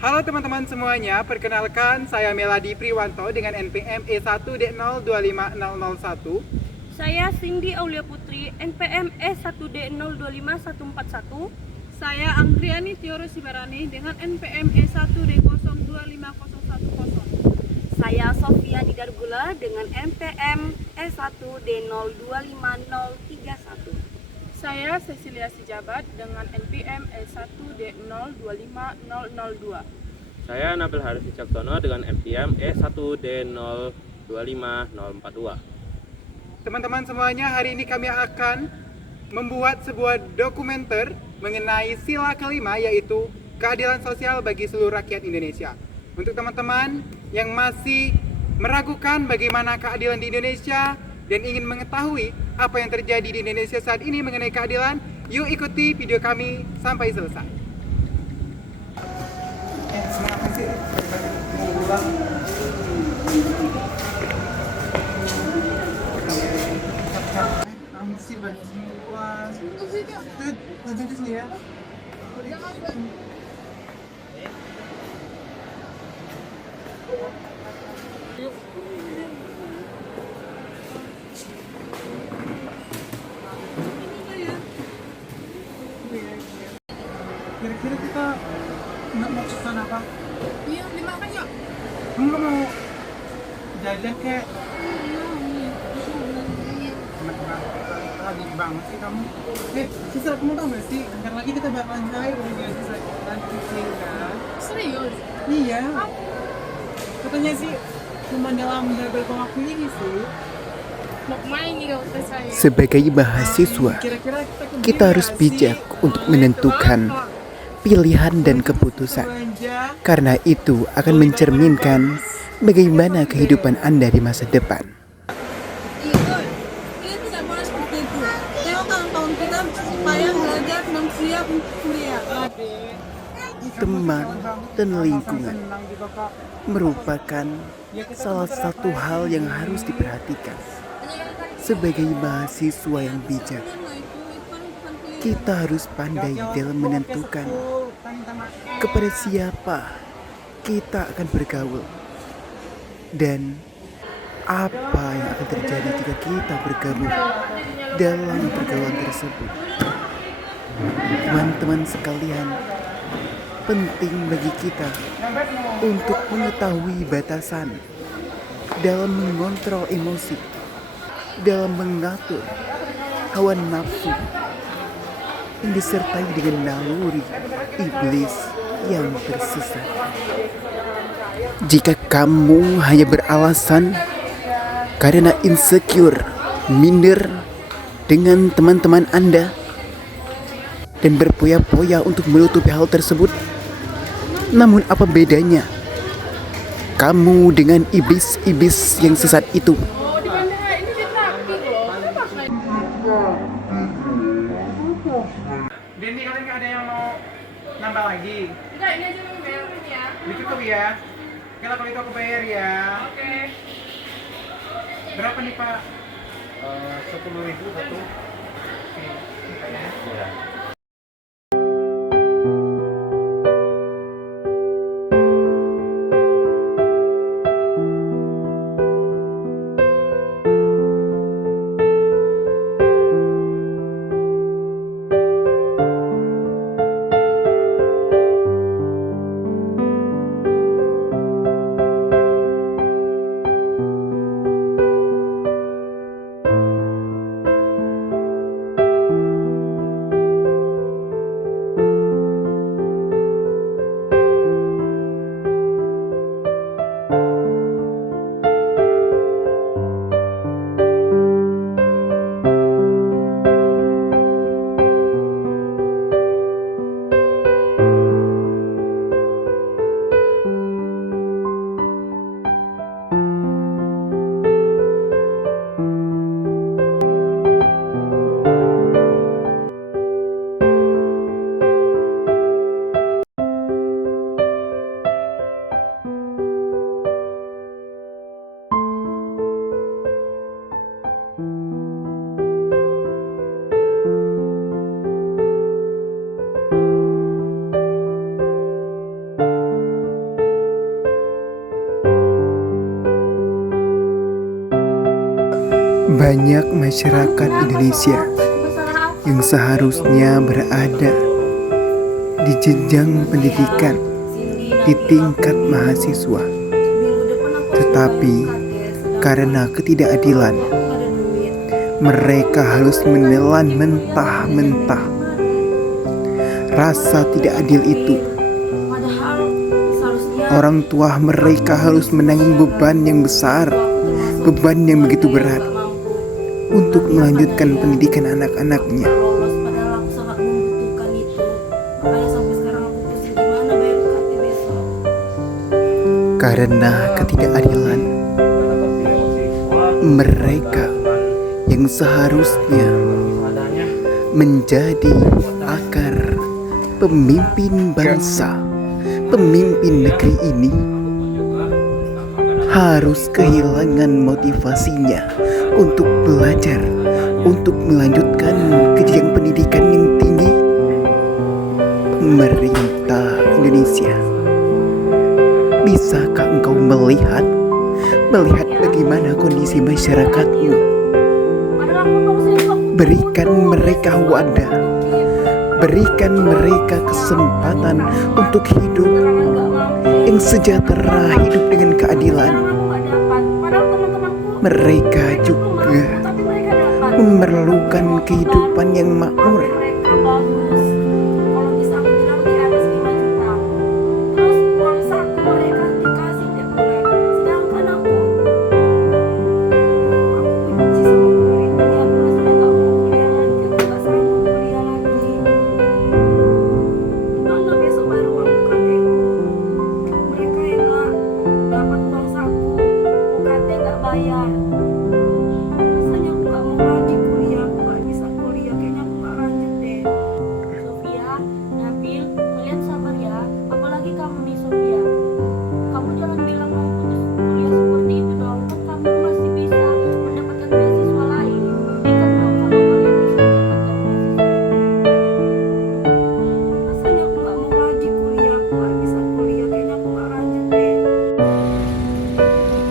Halo teman-teman semuanya, perkenalkan saya Meladi Priwanto dengan NPM E1D025001. Saya Cindy Aulia Putri, NPM E1D025141. Saya Anggriani Tioro Sibarani dengan NPM E1D025010. Saya Sofia Nidargula dengan NPM E1D025031. Saya Cecilia Sijabat dengan NPM E1D025002. Saya Nabil Haris Wicaksono dengan NPM E1D025042. Teman-teman semuanya, hari ini kami akan membuat sebuah dokumenter mengenai sila kelima, yaitu keadilan sosial bagi seluruh rakyat Indonesia. Untuk teman-teman yang masih meragukan bagaimana keadilan di Indonesia dan ingin mengetahui apa yang terjadi di Indonesia saat ini mengenai keadilan, yuk ikuti video kami sampai selesai. Kira-kira kita nggak mau pesan apa? Iya, dimakan yuk. Kamu nggak mau jajan kayak lagi banget sih kamu. Sisa kamu tau gak sih? Bentar lagi kita bakalan cair udah jadi lanjut kecil kan? Serius? Iya. Katanya sih cuma dalam beberapa waktu ini sih. Mau main nih kalau saya. Sebagai mahasiswa, Kira-kira kita harus bijak untuk menentukan pilihan dan keputusan. Karena itu akan mencerminkan bagaimana kehidupan Anda di masa depan. Iya, ini tidak boleh seperti itu. Tengok tahun-tahun kita supaya belajar dan siap untuk kuliah. Teman dan lingkungan merupakan salah satu hal yang harus diperhatikan. Sebagai mahasiswa yang bijak, kita harus pandai dalam menentukan kepada siapa kita akan bergaul dan apa yang akan terjadi jika kita bergabung dalam pergaulan tersebut. Teman-teman sekalian, penting bagi kita untuk mengetahui batasan dalam mengontrol emosi, dalam mengatur hawa nafsu yang disertai dengan naluri iblis yang tersesat. Jika kamu hanya beralasan karena insecure, minder dengan teman-teman Anda dan berpoya-poya untuk menutupi hal tersebut, namun apa bedanya kamu dengan iblis-iblis yang sesat itu? Oh, di bandara ini dia tapi loh. Kita pakai. Dendi, kalian nggak ada yang mau nambah lagi? Enggak, ini aja yang bayar ya. Cukup ya? Kalau itu aku bayar ya. Oke. Berapa nih Pak? 10.000 satu. Iya. Banyak masyarakat Indonesia yang seharusnya berada di jenjang pendidikan di tingkat mahasiswa, tetapi karena ketidakadilan, mereka harus menelan mentah-mentah. Rasa tidak adil itu, orang tua mereka harus menanggung beban yang besar, beban yang begitu berat untuk melanjutkan pendidikan anak-anaknya. Karena ketidakadilan, mereka yang seharusnya menjadi akar pemimpin bangsa, pemimpin negeri ini, harus kehilangan motivasinya untuk belajar, untuk melanjutkan ke jenjang pendidikan yang tinggi. Pemerintah Indonesia, bisakah engkau melihat bagaimana kondisi masyarakatmu? Berikan mereka wadah, berikan mereka kesempatan untuk hidup yang sejahtera, hidup dengan keadilan. Mereka juga memerlukan kehidupan yang makmur.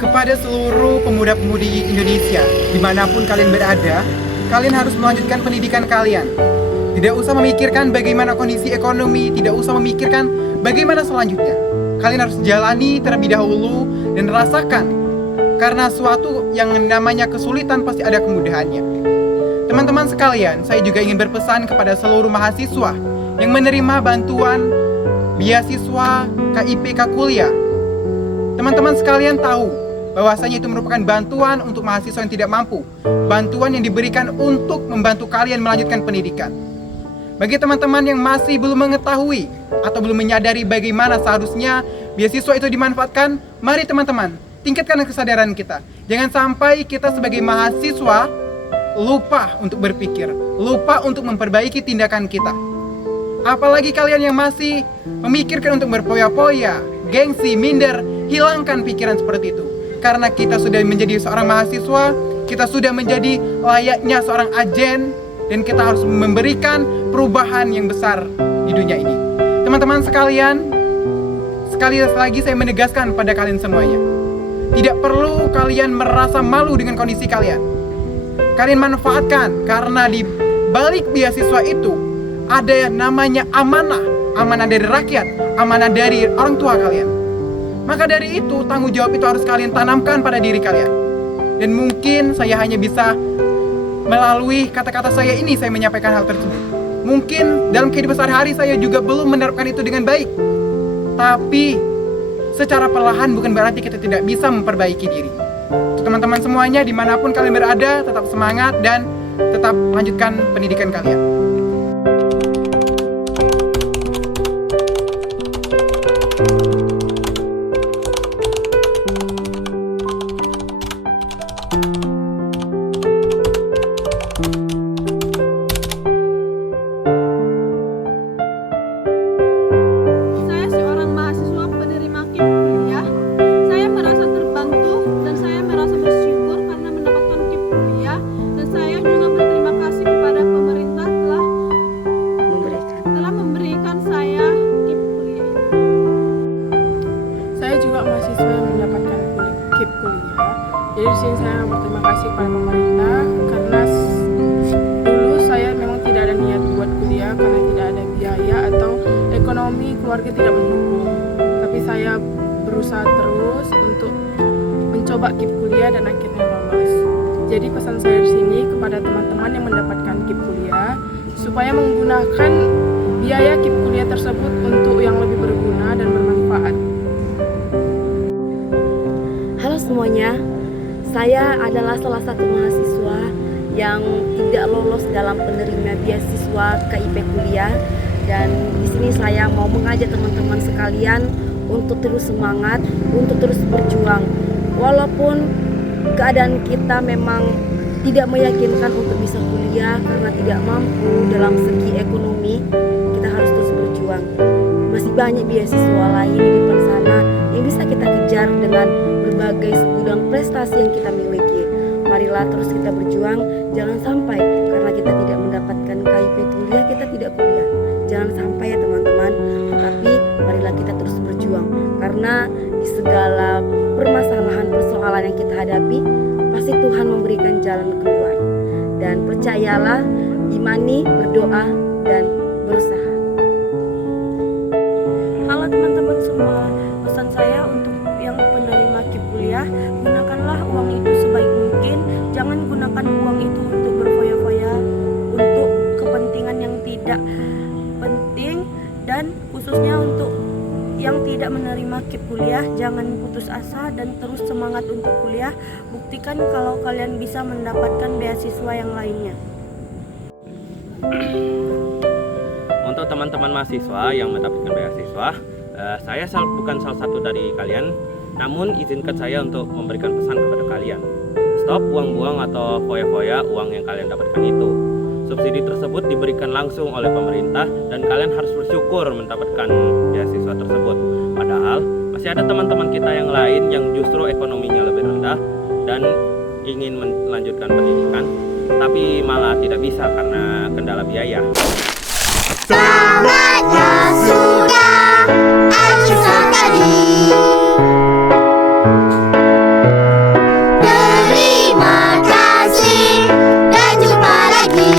Kepada seluruh pemuda-pemudi Indonesia, dimanapun kalian berada, kalian harus melanjutkan pendidikan kalian. Tidak usah memikirkan bagaimana kondisi ekonomi, tidak usah memikirkan bagaimana selanjutnya. Kalian harus jalani terlebih dahulu dan rasakan. Karena suatu yang namanya kesulitan pasti ada kemudahannya. Teman-teman sekalian, saya juga ingin berpesan kepada seluruh mahasiswa yang menerima bantuan beasiswa KIP Kuliah. Teman-teman sekalian tahu bahwasanya itu merupakan bantuan untuk mahasiswa yang tidak mampu, bantuan yang diberikan untuk membantu kalian melanjutkan pendidikan. Bagi teman-teman yang masih belum mengetahui atau belum menyadari bagaimana seharusnya beasiswa itu dimanfaatkan, mari teman-teman tingkatkan kesadaran kita. Jangan sampai kita sebagai mahasiswa lupa untuk berpikir, lupa untuk memperbaiki tindakan kita. Apalagi kalian yang masih memikirkan untuk berpoya-poya, gengsi, minder, hilangkan pikiran seperti itu. Karena kita sudah menjadi seorang mahasiswa, kita sudah menjadi layaknya seorang agen, dan kita harus memberikan perubahan yang besar di dunia ini. Teman-teman sekalian, sekali lagi saya menegaskan pada kalian semuanya, tidak perlu kalian merasa malu dengan kondisi kalian. Kalian manfaatkan, karena di balik beasiswa itu ada yang namanya amanah, amanah dari rakyat, amanah dari orang tua kalian. Maka dari itu, tanggung jawab itu harus kalian tanamkan pada diri kalian. Dan mungkin saya hanya bisa melalui kata-kata saya ini saya menyampaikan hal tersebut. Mungkin dalam kehidupan sehari-hari saya juga belum menerapkan itu dengan baik. Tapi secara perlahan bukan berarti kita tidak bisa memperbaiki diri. Untuk teman-teman semuanya, dimanapun kalian berada, tetap semangat dan tetap lanjutkan pendidikan kalian. Jadi di sini saya berterima kasih kepada pemerintah karena dulu saya memang tidak ada niat buat kuliah karena tidak ada biaya atau ekonomi keluarga tidak mendukung. Tapi saya berusaha terus untuk mencoba KIP kuliah dan akhirnya lolos. Jadi pesan saya di sini kepada teman-teman yang mendapatkan KIP kuliah supaya menggunakan biaya KIP kuliah tersebut untuk yang lebih berguna dan bermanfaat. Halo semuanya, saya adalah salah satu mahasiswa yang tidak lolos dalam penerima beasiswa KIP kuliah, dan di sini saya mau mengajak teman-teman sekalian untuk terus semangat, untuk terus berjuang. Walaupun keadaan kita memang tidak meyakinkan untuk bisa kuliah karena tidak mampu dalam segi ekonomi, kita harus terus berjuang. Masih banyak beasiswa lain di depan sana yang bisa kita kejar dengan berbagai segudang prestasi yang kita miliki. Marilah terus kita berjuang, jangan sampai karena kita tidak mendapatkan KIP kuliah kita tidak kuliah. Jangan sampai ya teman-teman, tetapi marilah kita terus berjuang karena di segala permasalahan persoalan yang kita hadapi pasti Tuhan memberikan jalan keluar. Dan percayalah, imani, berdoa, dan berusaha. Halo teman-teman semua, pesan saya untuk yang penerima KIP kuliah, gunakanlah uang itu sebaik mungkin. Jangan gunakan uang itu untuk berfoya-foya, untuk kepentingan yang tidak penting, dan khususnya untuk yang tidak menerima KIP kuliah, jangan putus asa dan terus semangat untuk kuliah. Buktikan kalau kalian bisa mendapatkan beasiswa yang lainnya. Untuk teman-teman mahasiswa yang mendapatkan beasiswa, saya bukan salah satu dari kalian, namun izinkan saya untuk memberikan pesan kepada kalian. Stop buang-buang atau foya-foya uang yang kalian dapatkan itu. Subsidi tersebut diberikan langsung oleh pemerintah dan kalian harus bersyukur mendapatkan beasiswa tersebut. Padahal masih ada teman-teman kita yang lain yang justru ekonominya lebih rendah dan ingin melanjutkan pendidikan, tapi malah tidak bisa karena kendala biaya. Selamatnya sudah akhir sekali. Terima kasih dan jumpa lagi.